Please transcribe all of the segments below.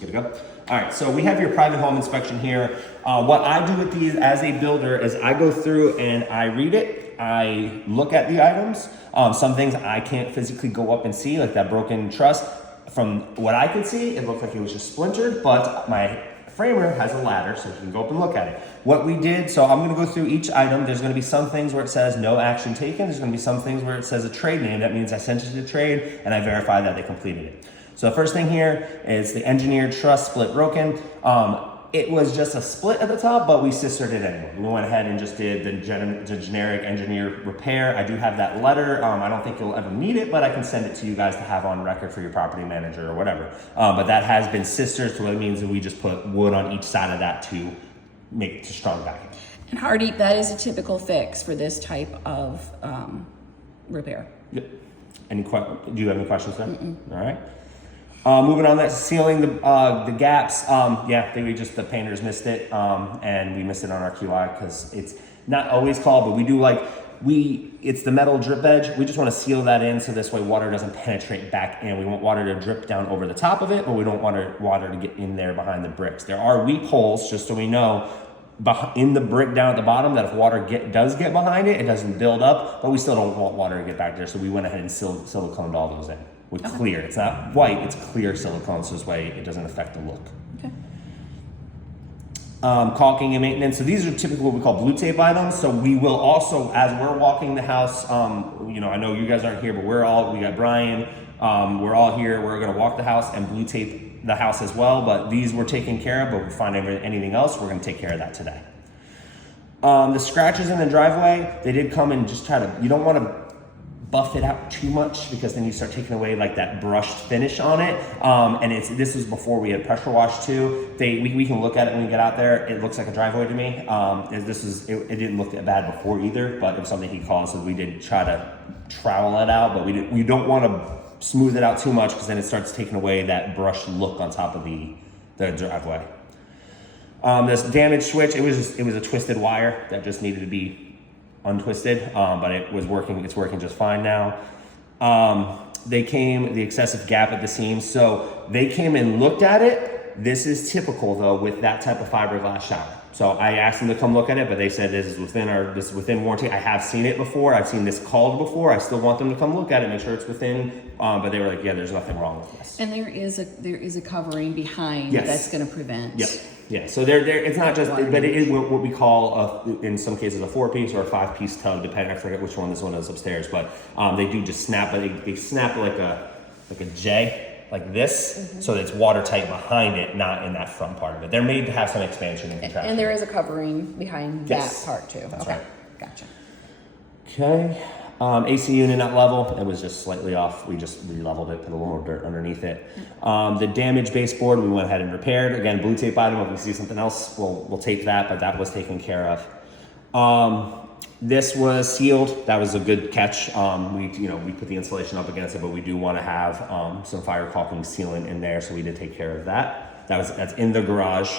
Good to go. All right, so we have your private home inspection here. What I do with these as a builder is I go through and I read it. I look at the items. Some things I can't physically go up and see, like that broken truss. From what I could see, it looked like it was just splintered, but my framer has a ladder so you can go up and look at it. What we did, so I'm gonna go through each item. There's gonna be some things where it says no action taken. There's gonna be some things where it says a trade name. That means I sent it to the trade and I verified that they completed it. So the first thing here is the engineered truss split broken. It was just a split at the top, but we sistered it anyway. We went ahead and just did the generic engineer repair. I do have that letter. I don't think you'll ever need it, but I can send it to you guys to have on record for your property manager or whatever. But that has been sistered, so it means that we just put wood on each side of that to make it strong backing. And Hardy, that is a typical fix for this type of repair. Yep. Do you have any questions there? All right. Moving on, that's sealing the gaps. The painters missed it, and we missed it on our QI because it's not always called, but we do it's the metal drip edge. We just want to seal that in so this way water doesn't penetrate back in. We want water to drip down over the top of it, but we don't want water to get in there behind the bricks. There are weep holes, just so we know, in the brick down at the bottom, that if water does get behind it, it doesn't build up, but we still don't want water to get back there, so we went ahead and siliconed all those in with clear. It's not white, it's clear silicone, so this way it doesn't affect the look. Okay. Caulking and maintenance. So these are typically what we call blue tape items. So we will also, as we're walking the house, I know you guys aren't here, but we got Brian, we're all here. We're gonna walk the house and blue tape the house as well, but these were taken care of, but if we find anything else, we're gonna take care of that today. The scratches in the driveway, they did come and just you don't wanna buff it out too much because then you start taking away like that brushed finish on it. And this was before we had pressure washed too. We can look at it when we get out there. It looks like a driveway to me. It didn't look that bad before either, but it was something he called, so we did try to trowel it out, but we don't want to smooth it out too much because then it starts taking away that brushed look on top of the driveway. This damaged switch, it was a twisted wire that just needed to be untwisted, but it's working just fine now. The excessive gap at the seams, so they came and looked at it. This is typical though with that type of fiberglass shower. So I asked them to come look at it, but they said this is within warranty. I have seen it before. I've seen this called before. I still want them to come look at it, make sure it's within. But they were like, yeah, there's nothing wrong with this. And there is a covering behind that's going to prevent. Yeah. So it's not just, but it is what we call in some cases a 4-piece or a 5-piece tub, depending. I forget which one this one is upstairs, but they do just snap. But they snap like a J. Like this, so that it's watertight behind it, not in that front part of it. They're made to have some expansion and contraction. And there is a covering behind that part too. That's okay, right. Gotcha. Okay, AC unit not level. It was just slightly off. We just re-leveled it, put a little more dirt underneath it. The damaged baseboard, we went ahead and repaired. Again, blue tape item. If we see something else, we'll tape that, but that was taken care of. This was sealed. That was a good catch. We put the insulation up against it, but we do want to have some fire caulking sealant in there, so we did take care of that. That's in the garage.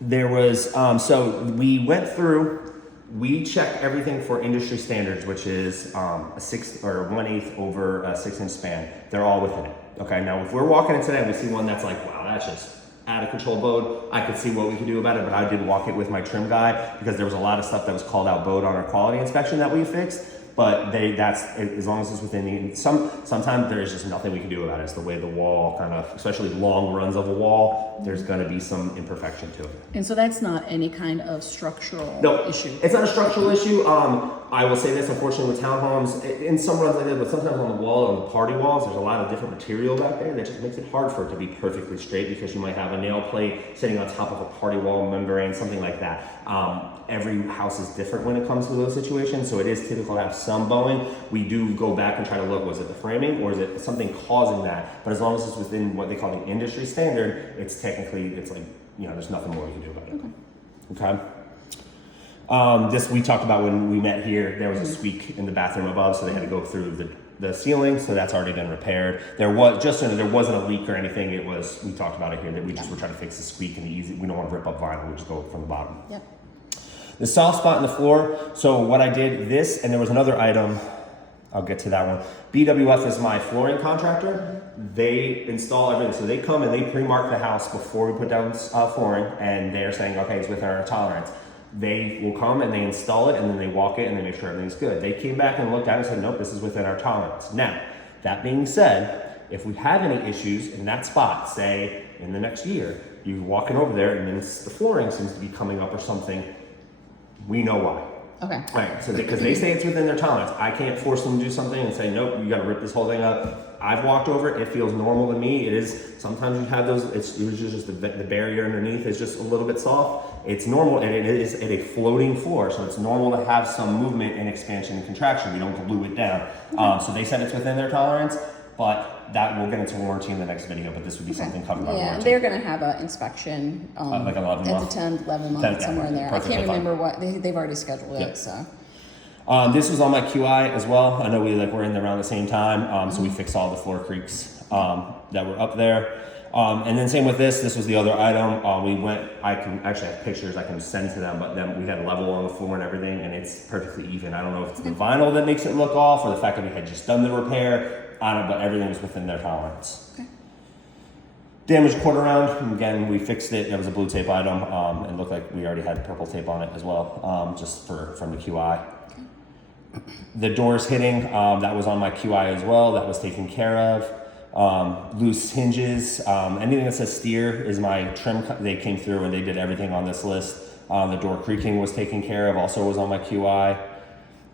There was so we went through. We checked everything for industry standards, which is a 6 or 1/8 over a 6-inch span. They're all within it. Okay. Now, if we're walking in today and we see one that's like, wow, that's just out of control bode, I could see what we could do about it, but I did walk it with my trim guy because there was a lot of stuff that was called out bode on our quality inspection that we fixed. But that's as long as it's within sometimes there is just nothing we can do about it. It's the way the wall kind of, especially long runs of a wall, there's going to be some imperfection to it. And so that's not any kind of structural issue? It's not a structural issue. I will say this, unfortunately, with townhomes, in some runs I did, but sometimes on the wall, on the party walls, there's a lot of different material back there that just makes it hard for it to be perfectly straight because you might have a nail plate sitting on top of a party wall membrane, something like that. Every house is different when it comes to those situations, so it is typical to have some bowing. We do go back and try to look, was it the framing or is it something causing that? But as long as it's within what they call the industry standard, it's like, there's nothing more we can do about it. Okay. This we talked about when we met here. There was a squeak in the bathroom above, so they had to go through the ceiling, so that's already been repaired. There wasn't a leak or anything. We talked about it here that we just were trying to fix the squeak and we don't want to rip up vinyl. We just go from the bottom. Yep. The soft spot in the floor. So what I did and there was another item. I'll get to that one. BWF is my flooring contractor. They install everything. So they come and they pre-mark the house before we put down flooring, and they're saying, okay, it's within our tolerance. They will come and they install it, and then they walk it and they make sure everything's good. They came back and looked at it and said, nope, this is within our tolerance. Now, that being said, if we have any issues in that spot, say in the next year, you're walking over there and then the flooring seems to be coming up or something, we know why. Okay. Right, so because they say it's within their tolerance, I can't force them to do something and say, nope, you gotta rip this whole thing up. I've walked over it, it feels normal to me. It is, sometimes you have those, it's usually just the barrier underneath is just a little bit soft. It's normal, and it is at a floating floor, so it's normal to have some movement and expansion and contraction. We don't glue it down. So they said it's within their tolerance, but that we'll get into warranty in the next video, but this would be something covered by Yeah, warranty. they're gonna have an inspection, like 11 at month? the 10th, 11 month, 10th, yeah, somewhere in there. I perfectly can't fine. remember what, they've already scheduled Yep. it, so. This was on my QI as well. I know we're in there around the same time, so we fixed all the floor creaks that were up there. And then same with this was the other item. I can actually have pictures I can send to them, but then we had level on the floor and everything, and it's perfectly even. I don't know if it's the vinyl that makes it look off or the fact that we had just done the repair. I don't know, but everything was within their tolerance. Okay. Damaged quarter round, again, we fixed it. It was a blue tape item. It looked like we already had purple tape on it as well, just from the QI. The doors hitting, that was on my QI as well. That was taken care of. Loose hinges, anything that says steer is my trim. They came through and they did everything on this list. The door creaking was taken care of, also was on my QI.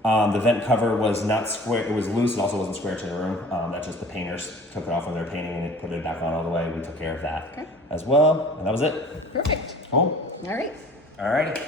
The vent cover was not square, it was loose, it also wasn't square to the room. That's just the painters took it off when they were painting and they put it back on all the way. We took care of that Okay. as well, and that was it. Perfect. Cool. All right. All righty.